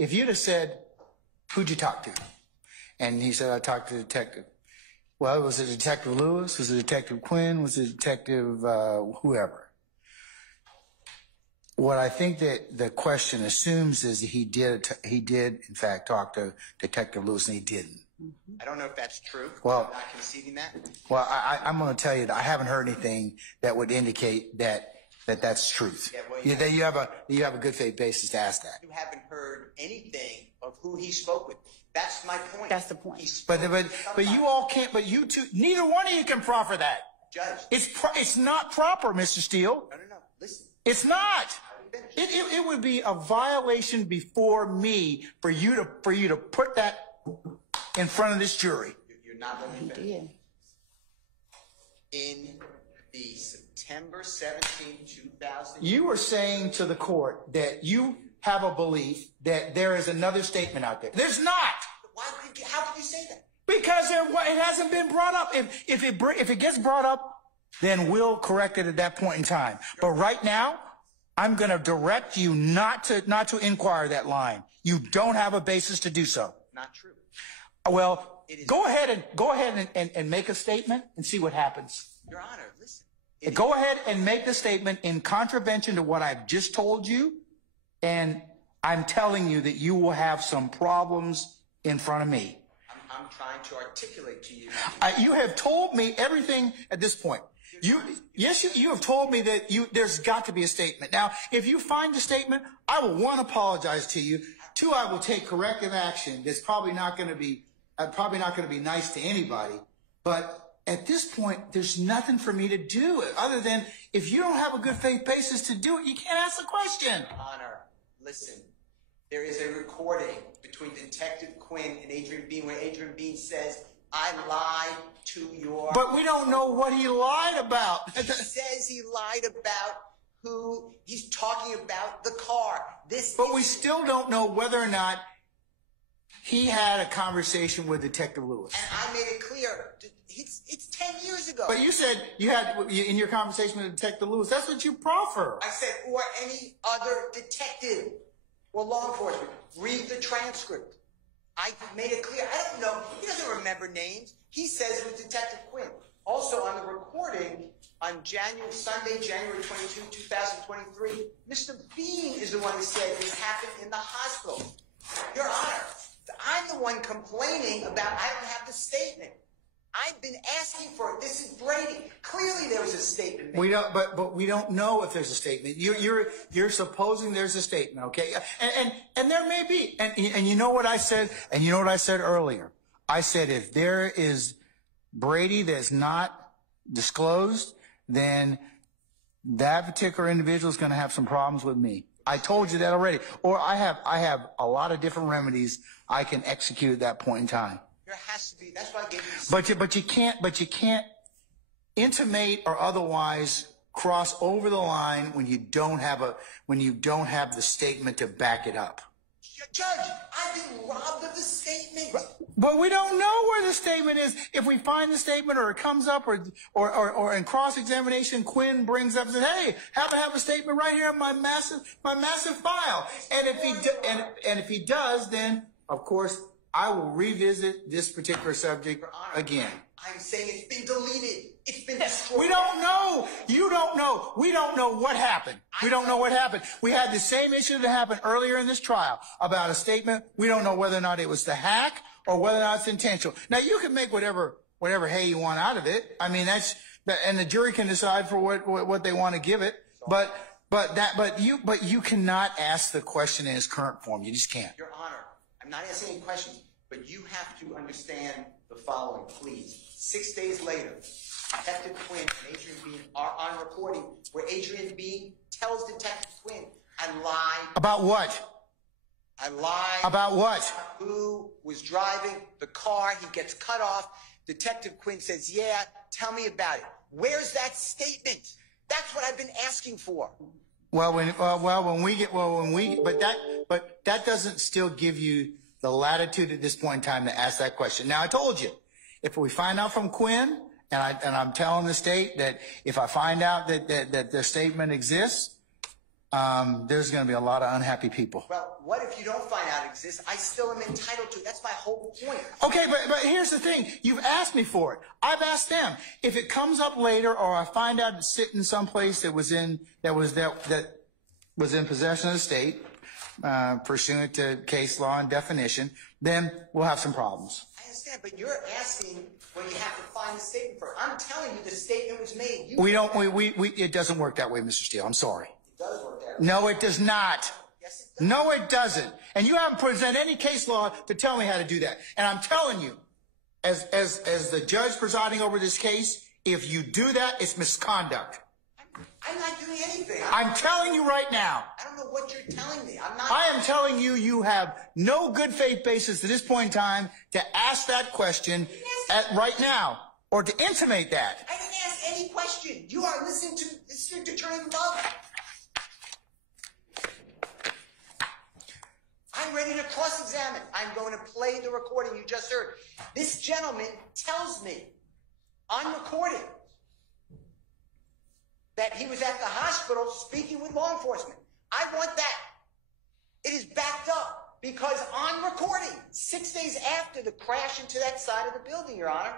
if you'd have said, who'd you talk to? And he said, I talked to the detective. Well, was it Detective Lewis? Was it Detective Quinn? Was it Detective whoever? What I think that the question assumes is that he did in fact talk to Detective Lewis, and he didn't. I don't know if that's true. Well, I'm not conceding that. Well, I'm going to tell you that I haven't heard anything that would indicate that that's truth. Yeah, well, you have a good faith basis to ask that. You haven't heard anything of who he spoke with. That's my point. That's the point. But you all can't. But you two, neither one of you can proffer that. Judge, it's not proper, Mr. Steele. No. Listen. It's not. It would be a violation before me for you to put that in front of this jury. You're not letting me finish. In the September 17, 2000. You were saying to the court that you have a belief that there is another statement out there. There's not. How could you say that? Because it hasn't been brought up. If it gets brought up, then we'll correct it at that point in time. But right now, I'm going to direct you not to inquire that line. You don't have a basis to do so. Not true. Well, go ahead and make a statement and see what happens. Your Honor, listen. Go ahead and make the statement in contravention to what I've just told you, and I'm telling you that you will have some problems in front of me. I'm trying to articulate to you. You have told me everything at this point. You have told me that there's got to be a statement. Now, if you find the statement, I will, one, apologize to you. Two, I will take corrective action. That's probably not going to be nice to anybody. But at this point, there's nothing for me to do other than if you don't have a good faith basis to do it, you can't ask the question. Your Honor, listen. There is a recording between Detective Quinn and Adrian Bean where Adrian Bean says, I lied to your... But we don't know what he lied about. He says he lied about who he's talking about, the car. But we still don't know whether or not he had a conversation with Detective Lewis. And I made it clear. It's 10 years ago. But you said you had, in your conversation with Detective Lewis, that's what you proffer. I said, or any other detective or law enforcement. Read the transcript. I made it clear. I don't know. He doesn't remember names. He says it was Detective Quinn. Also, on the recording, on Sunday, January 22, 2023, Mr. Bean is the one who said this happened in the hospital. Your Honor, I'm the one complaining about I don't have the statement. I've been asking for it. This is Brady. Clearly there was a statement made. But we don't know if there's a statement. You're supposing there's a statement, okay? And there may be. And you know what I said? And you know what I said earlier? I said if there is Brady that's not disclosed, then that particular individual is going to have some problems with me. I told you that already. Or I have a lot of different remedies I can execute at that point in time. There has to be. That's why I gave you. But you can't intimate or otherwise cross over the line when you don't have the statement to back it up. Judge, I've been robbed of the statement. But we don't know where the statement is. If we find the statement or it comes up or in cross-examination, Quinn brings up and says, hey, happen to have a statement right here in my massive file. And if he does, then of course I will revisit this particular subject again. I'm saying it's been deleted. It's been destroyed. We don't know. You don't know. We don't know what happened. We don't know what happened. We had the same issue that happened earlier in this trial about a statement. We don't know whether or not it was the hack or whether or not it's intentional. Now, you can make whatever hay you want out of it. I mean, and the jury can decide for what they want to give it. But you cannot ask the question in its current form. You just can't. Your Honor, I'm not asking any questions, but you have to understand the following, please. 6 days later, Detective Quinn and Adrian Bean are on recording where Adrian Bean tells Detective Quinn, I lied. About what? I lied. About what? Who was driving the car. He gets cut off. Detective Quinn says, yeah, tell me about it. Where's that statement? That's what I've been asking for. But that doesn't still give you the latitude at this point in time to ask that question. Now, I told you, if we find out from Quinn, and I'm telling the state that if I find out that the statement exists, there's going to be a lot of unhappy people. Well, what if you don't find out it exists? I still am entitled to it. That's my whole point. Okay, but here's the thing. You've asked me for it. I've asked them. If it comes up later, or I find out it's sitting someplace that was in possession of the state, pursuant to case law and definition, then we'll have some problems. I understand, but you're asking when you have to find the statement for it. I'm telling you the statement was made. It doesn't work that way, Mr. Steele. I'm sorry. It does work that way. No, it does not. Yes, it does. No, it doesn't. And you haven't presented any case law to tell me how to do that. And I'm telling you, as the judge presiding over this case, if you do that, it's misconduct. I'm not doing anything. I'm telling you right now. I don't know what you're telling me. I am telling you, you have no good faith basis to this point in time to ask that question right now, or to intimate that. I didn't ask any question. You are listening to the district attorney above. I'm ready to cross-examine. I'm going to play the recording you just heard. This gentleman tells me on recording that he was at the hospital speaking with law enforcement. I want that. It is backed up because on recording, 6 days after the crash into that side of the building, Your Honor,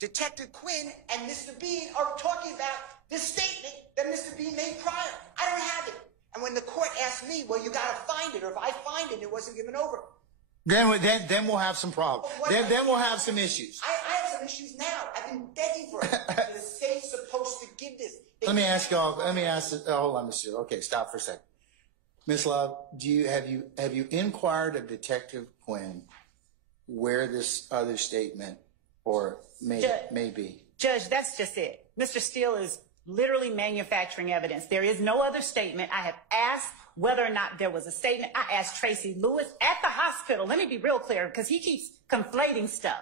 Detective Quinn and Mr. Bean are talking about the statement that Mr. Bean made prior. I don't have it. And when the court asked me, well, you got to find it, or if I find it, it wasn't given over. Then we'll have some problems. Then we'll have some issues. I have some issues now. I've been begging for it. The state's supposed to give this. Let me ask, hold on, Mr. Okay, stop for a second. Ms. Love, have you inquired of Detective Quinn where this other statement may be? Judge, that's just it. Mr. Steele is literally manufacturing evidence. There is no other statement. I have asked whether or not there was a statement. I asked Tracy Lewis at the hospital. Let me be real clear, because he keeps conflating stuff.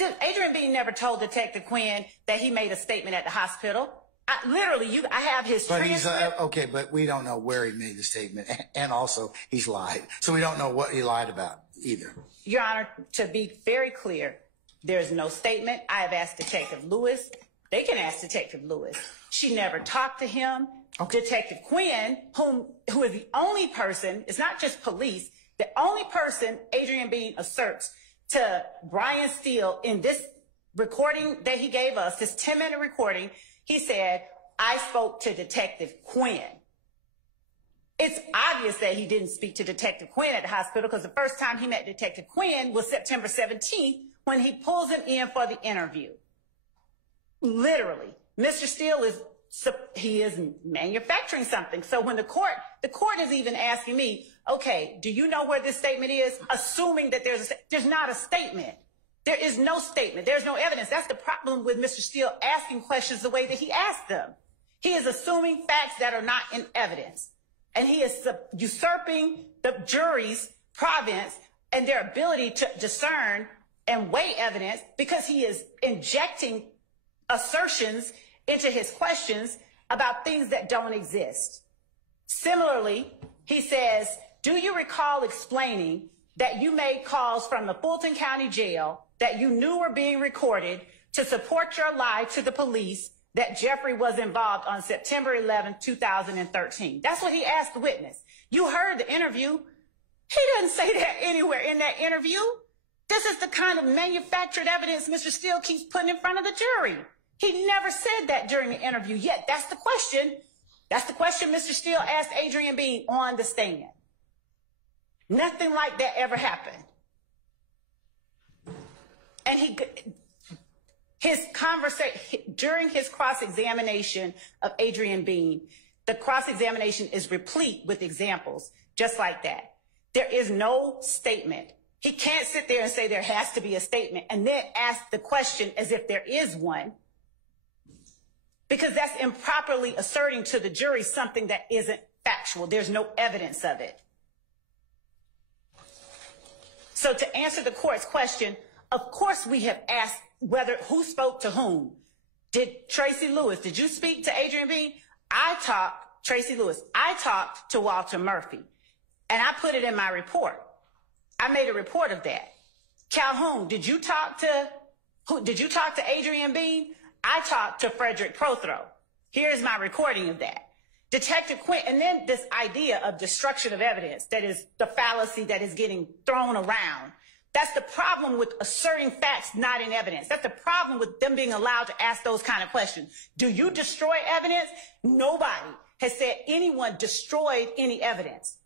Adrian Bean never told Detective Quinn that he made a statement at the hospital. I have his transcript. Okay, but we don't know where he made the statement, and also he's lied. So we don't know what he lied about either. Your Honor, to be very clear, there's no statement. I have asked Detective Lewis. They can ask Detective Lewis. She never talked to him. Okay. Detective Quinn, who is the only person, it's not just police, the only person Adrian Bean asserts to Brian Steele in this recording that he gave us, this 10-minute recording, he said, I spoke to Detective Quinn. It's obvious that he didn't speak to Detective Quinn at the hospital, because the first time he met Detective Quinn was September 17th when he pulls him in for the interview. Literally. Mr. Steele is manufacturing something. So when the court is even asking me, okay, do you know where this statement is? Assuming that there's not a statement. There is no statement. There's no evidence. That's the problem with Mr. Steele asking questions the way that he asked them. He is assuming facts that are not in evidence. And he is usurping the jury's province and their ability to discern and weigh evidence, because he is injecting assertions into his questions about things that don't exist. Similarly, he says, do you recall explaining that you made calls from the Fulton County Jail that you knew were being recorded to support your lie to the police that Jeffrey was involved on September 11, 2013? That's what he asked the witness. You heard the interview. He doesn't say that anywhere in that interview. This is the kind of manufactured evidence Mr. Steele keeps putting in front of the jury. He never said that during the interview, yet that's the question. That's the question Mr. Steele asked Adrian Bean on the stand. Nothing like that ever happened. And during his cross-examination of Adrian Bean, the cross-examination is replete with examples just like that. There is no statement. He can't sit there and say there has to be a statement and then ask the question as if there is one, because that's improperly asserting to the jury something that isn't factual. There's no evidence of it. So to answer the court's question, of course we have asked who spoke to whom. Did Tracy Lewis, did you speak to Adrian Bean? Tracy Lewis, I talked to Walter Murphy, and I put it in my report. I made a report of that. Calhoun, did you talk to Adrian Bean? I talked to Frederick Prothro. Here's my recording of that. Detective Quinn, and then this idea of destruction of evidence, that is the fallacy that is getting thrown around. That's the problem with asserting facts not in evidence. That's the problem with them being allowed to ask those kind of questions. Do you destroy evidence? Nobody has said anyone destroyed any evidence.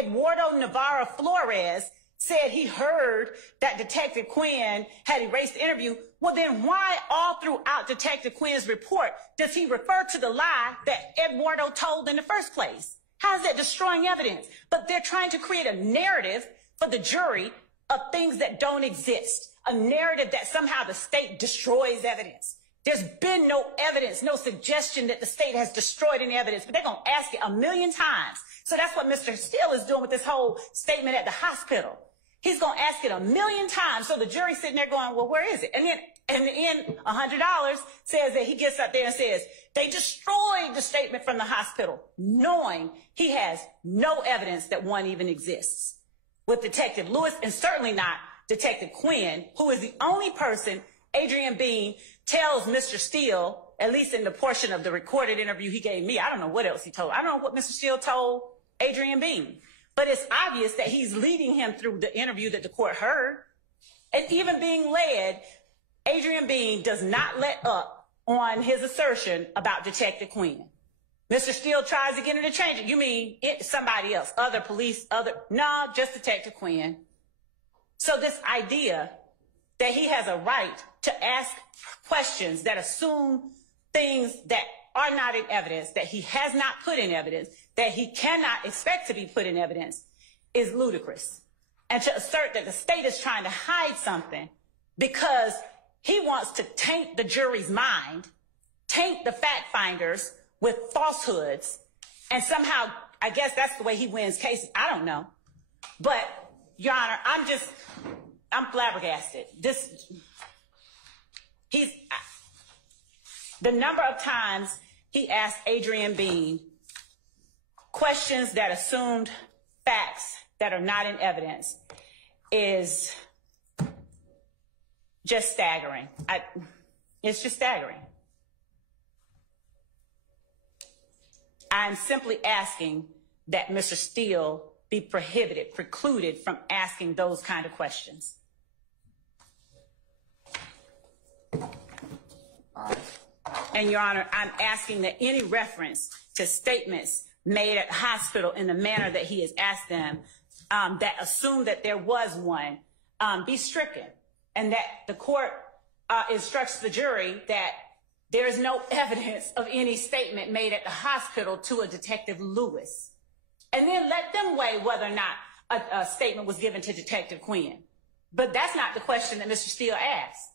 Eduardo Navarro Flores said he heard that Detective Quinn had erased the interview. Well, then why all throughout Detective Quinn's report does he refer to the lie that Eduardo told in the first place? How is that destroying evidence? But they're trying to create a narrative for the jury of things that don't exist, a narrative that somehow the state destroys evidence. There's been no evidence, no suggestion that the state has destroyed any evidence, but they're going to ask it a million times. So that's what Mr. Steele is doing with this whole statement at the hospital. He's going to ask it a million times. So the jury's sitting there going, well, where is it? And then in the end, $100 says that he gets up there and says, they destroyed the statement from the hospital, knowing he has no evidence that one even exists. With Detective Lewis, and certainly not Detective Quinn, who is the only person Adrian Bean tells Mr. Steele, at least in the portion of the recorded interview he gave me. I don't know what else he told. I don't know what Mr. Steele told Adrian Bean. But it's obvious that he's leading him through the interview that the court heard. And even being led, Adrian Bean does not let up on his assertion about Detective Quinn. Mr. Steele tries to get him to change it. You mean somebody else, other police, no, just Detective Quinn. So this idea that he has a right to ask questions that assume things that are not in evidence, that he has not put in evidence, that he cannot expect to be put in evidence, is ludicrous. And to assert that the state is trying to hide something because he wants to taint the jury's mind, taint the fact finders with falsehoods, and somehow, I guess that's the way he wins cases. I don't know. But, Your Honor, I'm flabbergasted. The number of times he asked Adrian Bean questions that assumed facts that are not in evidence is just staggering. It's just staggering. I'm simply asking that Mr. Steele be precluded from asking those kind of questions. And, Your Honor, I'm asking that any reference to statements made at the hospital in the manner that he has asked them, that assume that there was one, be stricken, and that the court instructs the jury that there is no evidence of any statement made at the hospital to a Detective Lewis. And then let them weigh whether or not a statement was given to Detective Quinn. But that's not the question that Mr. Steele asked.